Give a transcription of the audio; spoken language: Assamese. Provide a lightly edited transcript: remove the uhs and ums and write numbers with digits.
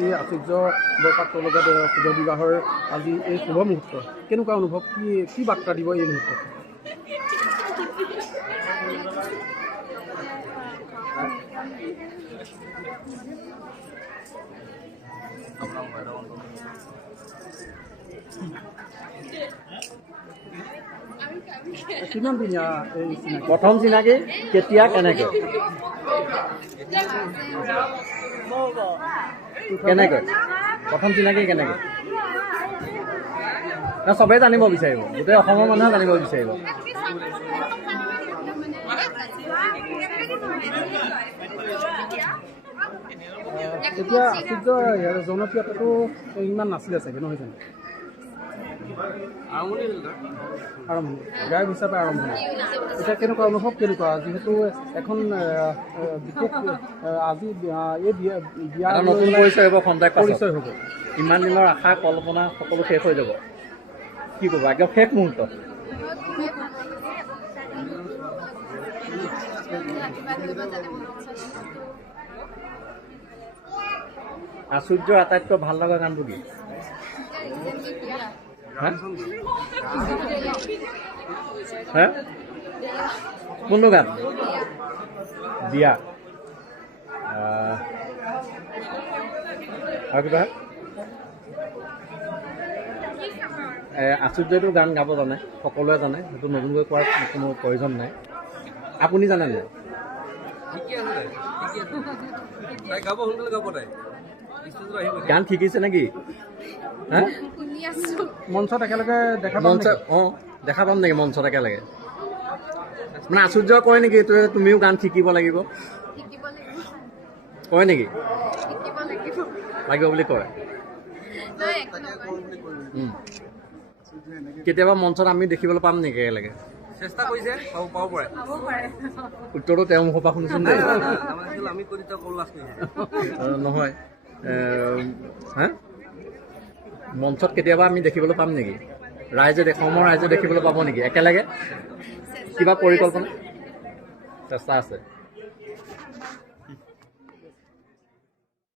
শিল্পী আচাৰ্য বৰপাত্ৰৰ লগত শুভ বিবাহৰ আজি এই শুভ মুহূৰ্ত কেনেকুৱা অনুভৱ কি বাৰ্তা দিব এই মুহূৰ্তত? কিমান দিনীয়া এই চিনাকি? প্ৰথম চিনাকি কেতিয়া কেনেকৈ প্ৰথম চিনাকি কেনেকৈ চবেই জানিব বিচাৰিব, গোটেই অসমৰ মানুহে জানিব বিচাৰিব। তেতিয়া আচাৰ্যৰ জনপ্ৰিয়তাটো ইমান নাছিলে চাগে, নহয় জানো? আৰম্ভণি গায়ক হিচাপে আৰম্ভণি। এতিয়া কেনেকুৱা অনুভৱ কেনেকুৱা, যিহেতু এখন বিশেষ আজি এই বিয়া নতুন পৰিচয় হ'ব, পৰিচয় হ'ব, ইমান দিনৰ আশা কল্পনা সকলো শেষ হৈ যাব, কি ক'ব একদম শেষ মুহূৰ্ত? আচাৰ্যৰ আটাইতকৈ ভাল লগা গানটো কি? কোনটো গান? দিয়া। আৰু কিবা? আচাৰ্যটো গান গাব জানে, সকলোৱে জানে, সেইটো নতুনকৈ কোৱাৰ কোনো প্ৰয়োজন নাই। আপুনি জানে নাই? গান শিকিছে নেকি? মঞ্চত একেলগে দেখা দেখা পাম নেকি মঞ্চত একেলগে? মানে আচাৰ্য কয় নেকি তুমিও গান শিকিব লাগিব? কয় নেকি? লাগিব বুলি কয়। কেতিয়াবা মঞ্চত আমি দেখিবলৈ পাম নেকি একেলগে? চেষ্টা কৰিছে, পাব পাৰে। উত্তৰটো তেওঁৰ মুখৰ পৰা শুনিছোন দেই। নহয় মঞ্চত কেতিয়াবা আমি দেখিবলৈ পাম নেকি? অসমৰ ৰাইজে দেখিবলৈ পাব নেকি একেলগে? কিবা পৰিকল্পনা চেষ্টা আছে?